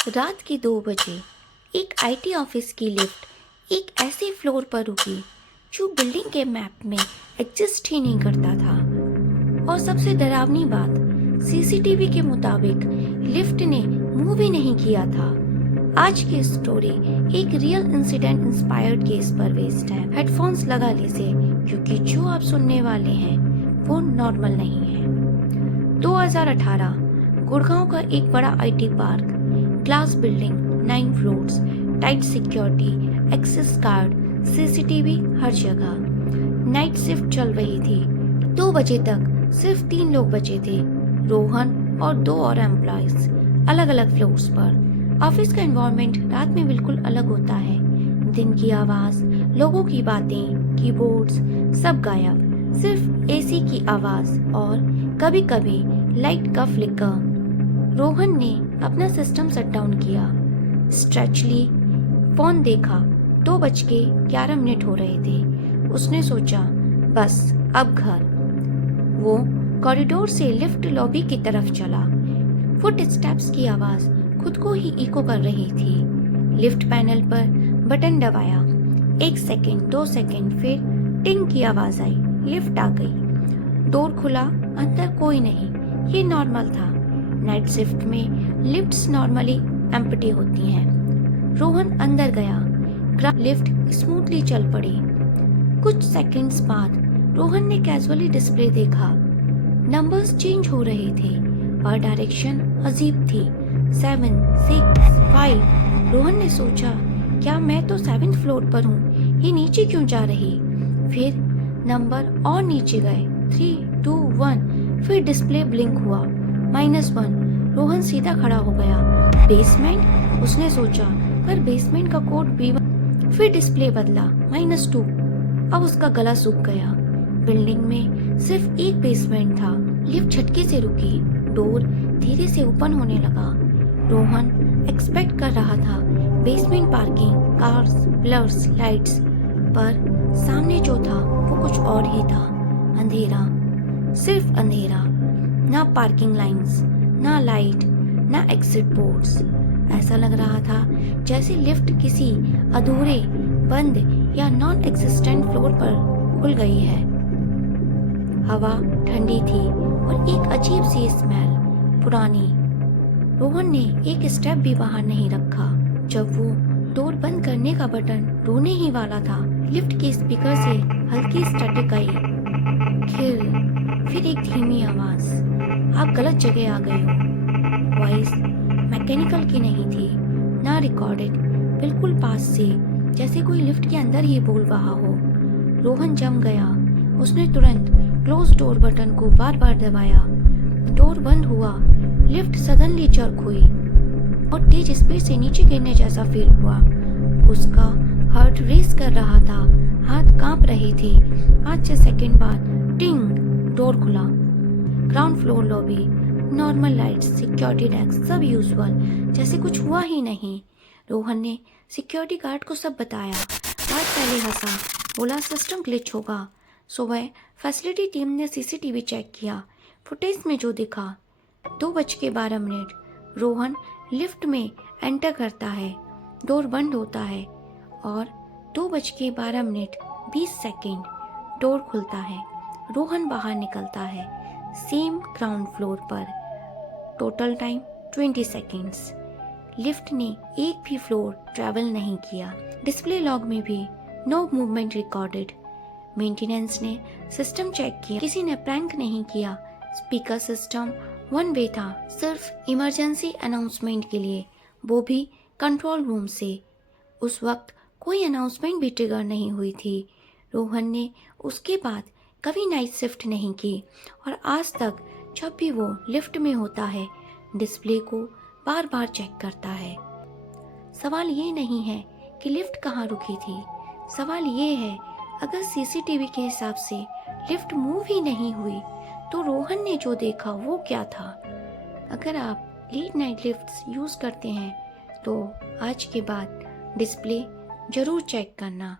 रात के 2 बजे एक आईटी ऑफिस की लिफ्ट एक ऐसे फ्लोर पर रुकी जो बिल्डिंग के मैप में एग्जिस्ट ही नहीं करता था। और सबसे डरावनी बात, सीसीटीवी के मुताबिक लिफ्ट ने मूव भी नहीं किया था। आज की स्टोरी एक रियल इंसिडेंट इंस्पायर्ड केस पर बेस्ड है। हेडफोन्स लगा लीजिए क्योंकि जो आप सुनने वाले हैं वो नॉर्मल नहीं है। 2018 गुड़गांव का एक बड़ा IT park, glass building, 9 floors, tight security, access card, CCTV हर जगह। नाइट शिफ्ट चल रही थी। 2 बजे तक सिर्फ 3 लोग बचे थे, रोहन और 2 और एम्प्लॉयज, अलग अलग फ्लोर्स पर। ऑफिस का एनवायरनमेंट रात में बिल्कुल अलग होता है। दिन की आवाज, लोगों की बातें, कीबोर्ड्स, सब गायब। सिर्फ एसी की आवाज और कभी कभी लाइट का फ्लिकर। रोहन ने अपना सिस्टम शट डाउन किया, स्ट्रेच ली, फोन देखा। 2:11 हो रहे थे। उसने सोचा बस अब घर। वो कॉरिडोर से लिफ्ट लॉबी की तरफ चला। फुट स्टेप्स की आवाज खुद को ही इको कर रही थी। लिफ्ट पैनल पर बटन दबाया। 1 सेकेंड, 2 सेकेंड, फिर टिंग की आवाज आई। लिफ्ट आ गई। डोर खुला, अंदर कोई नहीं। ये नॉर्मल था। नाइट शिफ्ट में लिफ्ट्स नॉर्मली एम्प्टी होती हैं। रोहन अंदर गया। लिफ्ट स्मूथली चल पड़ी। कुछ सेकंड्स बाद रोहन ने कैजुअली डिस्प्ले देखा। नंबर्स चेंज हो रहे थे और डायरेक्शन अजीब थी। 7, 6, 5। रोहन ने सोचा क्या मैं तो 7th फ्लोर पर हूँ, ये नीचे क्यों जा रही। फिर नंबर और नीचे गए। 3, 2, 1। फिर डिस्प्ले ब्लिंक हुआ। -1। रोहन सीधा खड़ा हो गया। बेसमेंट, उसने सोचा, पर बेसमेंट का कोड B1। फिर डिस्प्ले बदला। -2। अब उसका गला सूख गया। बिल्डिंग में सिर्फ एक बेसमेंट था। लिफ्ट झटके से रुकी। डोर धीरे से ओपन होने लगा। रोहन एक्सपेक्ट कर रहा था basement parking, cars, blurs, lights, पर सामने जो था वो कुछ और ही था। अंधेरा, सिर्फ अंधेरा। ना पार्किंग लाइंस, ना लाइट, ना एग्जिट बोर्ड्स। ऐसा लग रहा था जैसे लिफ्ट किसी अधूरे, बंद या नॉन एग्जिस्टेंट फ्लोर पर खुल गई है। हवा ठंडी थी और एक अजीब सी स्मेल, पुरानी। रोहन ने एक स्टेप भी बाहर नहीं रखा। जब वो डोर बंद करने का बटन रोने ही वाला था, लिफ्ट के स्पीकर से हल्की स्टैटिक आई। फिर एक धीमी आवाज, आप गलत जगह आ गए हो। वॉइस मैकेनिकल की नहीं थी, ना रिकॉर्डेड, बिल्कुल पास से, जैसे कोई लिफ्ट के अंदर ही बोल रहा हो। रोहन जम गया। उसने तुरंत क्लोज डोर बटन को बार बार दबाया। डोर बंद हुआ। लिफ्ट सडनली जर्क हुई और तेज स्पीड से नीचे गिरने जैसा फील हुआ। उसका हार्ट रेस कर रहा था, हाथ कांप रहे थे। 5-6 सेकेंड बाद टिंग, डोर खुला। Ground floor lobby, normal lights, security desk, सब यूजुअल, जैसे कुछ हुआ ही नहीं। रोहन ने सिक्योरिटी गार्ड को सब बताया। गार्ड पहले हंसा, बोला सिस्टम ग्लिच होगा। सुबह फैसिलिटी टीम ने सीसीटीवी चेक किया। फुटेज में जो दिखा, 2:12, रोहन लिफ्ट में एंटर करता है, डोर बंद होता है और 2:12, डोर खुलता है। रोहन बाहर निकलता है, सेम ग्राउंड फ्लोर पर। Total time 20 seconds. लिफ्ट ने एक भी फ्लोर ट्रैवल नहीं किया। डिस्प्ले लॉग में भी नो मूवमेंट रिकॉर्डेड। मेंटेनेंस ने सिस्टम चेक किया, किसी ने प्रैंक नहीं किया। स्पीकर सिस्टम 1 वे था, सिर्फ इमरजेंसी अनाउंसमेंट के लिए, वो भी कंट्रोल रूम से। उस वक्त कोई अनाउंसमेंट भी ट्रिगर नहीं हुई थी। रोहन ने उसके बाद कभी नाइट शिफ्ट नहीं की और आज तक जब भी वो लिफ्ट में होता है, डिस्प्ले को बार बार चेक करता है। सवाल ये नहीं है कि लिफ्ट कहाँ रुकी थी। सवाल ये है, अगर सीसीटीवी के हिसाब से लिफ्ट मूव ही नहीं हुई तो रोहन ने जो देखा वो क्या था। अगर आप लेट नाइट लिफ्ट्स यूज़ करते हैं तो आज के बाद डिस्प्ले ज़रूर चेक करना।